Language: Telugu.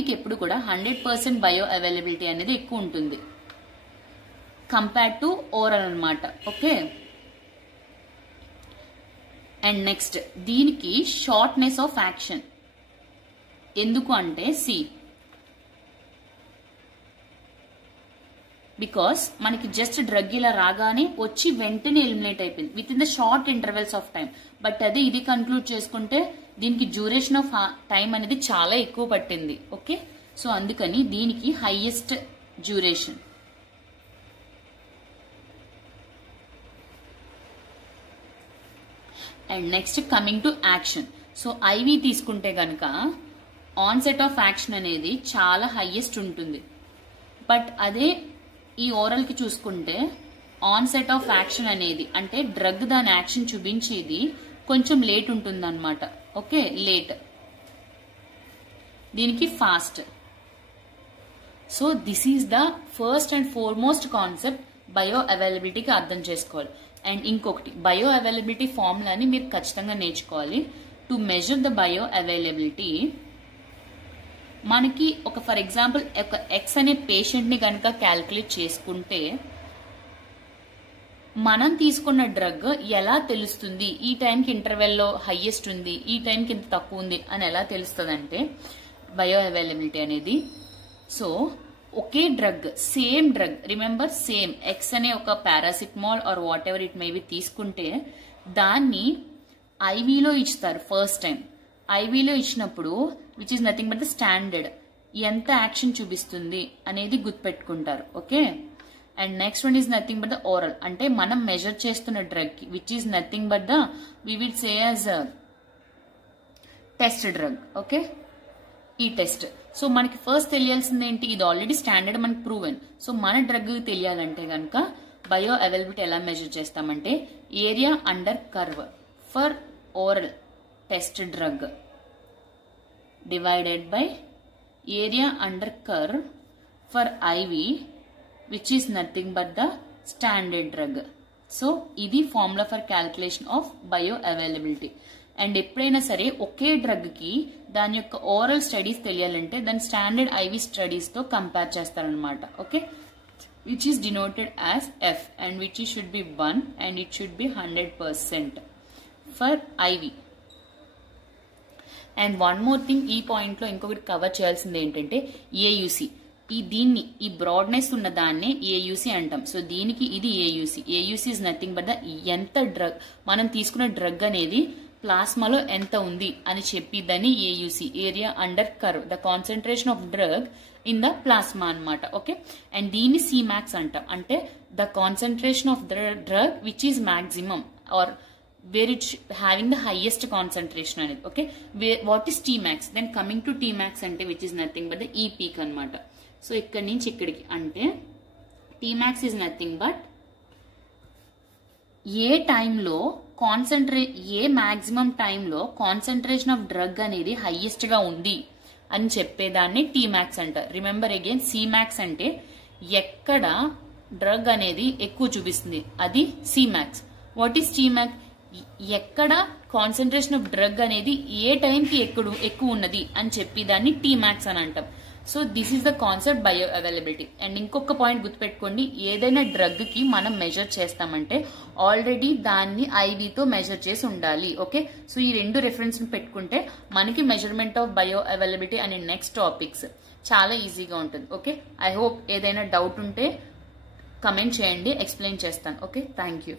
ఐవీకి ఎప్పుడు కూడా 100% బయో అవైలబిలిటీ అనేది ఎక్కువ ఉంటుంది కంపేర్ టు ఓరల్ అన్నమాట. ఓకే, అండ్ నెక్స్ట్ దీనికి షార్ట్నెస్ ఆఫ్ యాక్షన్ ఎందుకు అంటే సి బికాస్ మనకి జస్ట్ డ్రగ్ ఇలా రాగానే వచ్చి వెంటనే ఎలిమినేట్ అయిపోయింది with in the short intervals of time. But అదే ఇది కన్క్లూడ్ చేసుకుంటే దీనికి డ్యూరేషన్ ఆఫ్ టైం అనేది చాలా ఎక్కువ పట్టింది. ఓకే, సో అందుకని దీనికి highest duration. And next coming to action. So IV తీసుకుంటే గనక ఆన్సెట్ ఆఫ్ యాక్షన్ అనేది చాలా హైయెస్ట్ ఉంటుంది. బట్ అదే ఈ ఓరల్ కి చూసుకుంటే ఆన్సెట్ ఆఫ్ యాక్షన్ అనేది అంటే డ్రగ్ దాని యాక్షన్ చూపించేది కొంచెం లేట్ ఉంటుంది అనమాట. ఓకే, లేట్, దీనికి fast. So this is the first and foremost concept బయో అవైలబిలిటీకి అర్థం చేసుకోవాలి. అండ్ ఇంకొకటి బయో అవైలబిలిటీ ఫార్ములాని మీరు ఖచ్చితంగా నేర్చుకోవాలి. To measure the bio availability మనకి ఒక ఫర్ ఎగ్జాంపుల్ ఒక ఎక్స్ అనే పేషెంట్ ని కనుక క్యాల్కులేట్ చేసుకుంటే మనం తీసుకున్న డ్రగ్ ఎలా తెలుస్తుంది ఈ టైంకి ఇంటర్వెల్లో హైయెస్ట్ ఉంది ఈ టైంకి ఇంత తక్కువ ఉంది అని ఎలా తెలుస్తుంది అంటే బయో అవైలబిలిటీ అనేది. సో ఒకే drug same drug remember same X అనే ఒక paracetamol or whatever it may be తీసుకుంటే దాన్ని ఐవీలో ఇస్తారు ఫస్ట్ టైం. ఐవీలో ఇచ్చినప్పుడు which is nothing but the standard ఎంత యాక్షన్ చూపిస్తుంది అనేది గుర్తుపెట్టుకుంటారు. Okay, and next one is nothing but the oral అంటే మనం మెజర్ చేస్తున్న డ్రగ్ కి which is nothing but the we will say as test drug. Okay, ఈ టెస్ట్. సో మనకి ఫస్ట్ తెలియాల్సింది ఏంటి, ఇది ఆల్రెడీ స్టాండర్డ్ మనకి ప్రూవెన్. సో మన డ్రగ్ తెలియాలంటే కనుక బయో అవైలబిలిటీ ఎలా మెజర్ చేస్తామంటే area under curve for oral test drug divided by area under curve for IV which is nothing but the standard drug. So ఇది formula for calculation of bioavailability. And ఎప్పుడైనా సరే ఒకే డ్రగ్ కి దాని యొక్క ఓరల్ స్టడీస్ తెలియాలంటే దాని స్టాండర్డ్ ఐవి స్టడీస్ తో కంపేర్ చేస్తారనమాట. Okay, which is denoted as if and which should be 1 and it should be 100% for IV. And one more thing ఈ పాయింట్ లో ఇంకొకటి కవర్ చేయాల్సింది ఏంటంటే ఏయుసి. దీన్ని ఈ బ్రాడ్నెస్ ఉన్న దాన్నే ఏయుసి అంటాం. సో దీనికి ఇది AUC. AUC is nothing but the ఎంత డ్రగ్ మనం తీసుకున్న డ్రగ్ అనేది ప్లాస్మాలో ఎంత ఉంది అని చెప్పి దాన్ని AUC area under curve the concentration of drug in the plasma అనమాట. ఓకే, అండ్ దీన్ని సిమాక్స్ అంటాం అంటే the concentration of the drug which is maximum or where it having the highest concentration అనేది. Okay, what is Tmax? Then coming to Tmax అంటే which is nothing but the ఈ పీక్ అనమాట. సో ఇక్కడి నుంచి ఇక్కడికి అంటే టీమాక్స్ ఈజ్ నథింగ్ బట్ ఏ టైంలో ఏ మాక్సిమం టైంలో కాన్సన్ట్రేషన్ ఆఫ్ డ్రగ్ అనేది హైయెస్ట్ గా ఉంది అని చెప్పేదాన్ని టీమాక్స్ అంటారు. రిమెంబర్ అగైన్ సిమాక్స్ అంటే ఎక్కడ డ్రగ్ అనేది ఎక్కువ చూపిస్తుంది అది సిమాక్స్. What is టీమాక్స్? ఎక్కడ కాన్సన్ట్రేషన్ ఆఫ్ డ్రగ్ అనేది ఏ టైంకి ఎక్కువ ఉన్నది అని చెప్పి దాన్ని టీమాక్స్ అని అంటాం. So this is the concept bio availability. And ఇంకొక పాయింట్ గుర్తుపెట్టుకోండి, ఏదైనా డ్రగ్ కి మనం మెజర్ చేస్తామంటే ఆల్రెడీ దాన్ని ఐవీతో మెజర్ చేసి ఉండాలి. ఓకే, సో ఈ రెండు రెఫరెన్స్ పెట్టుకుంటే మనకి మెజర్మెంట్ ఆఫ్ బయో అవైలబిలిటీ అనే నెక్స్ట్ టాపిక్స్ చాలా ఈజీగా ఉంటుంది. ఓకే, ఐ హోప్ ఏదైనా డౌట్ ఉంటే కమెంట్ చేయండి, ఎక్స్ప్లెయిన్ చేస్తాను. Okay, thank you.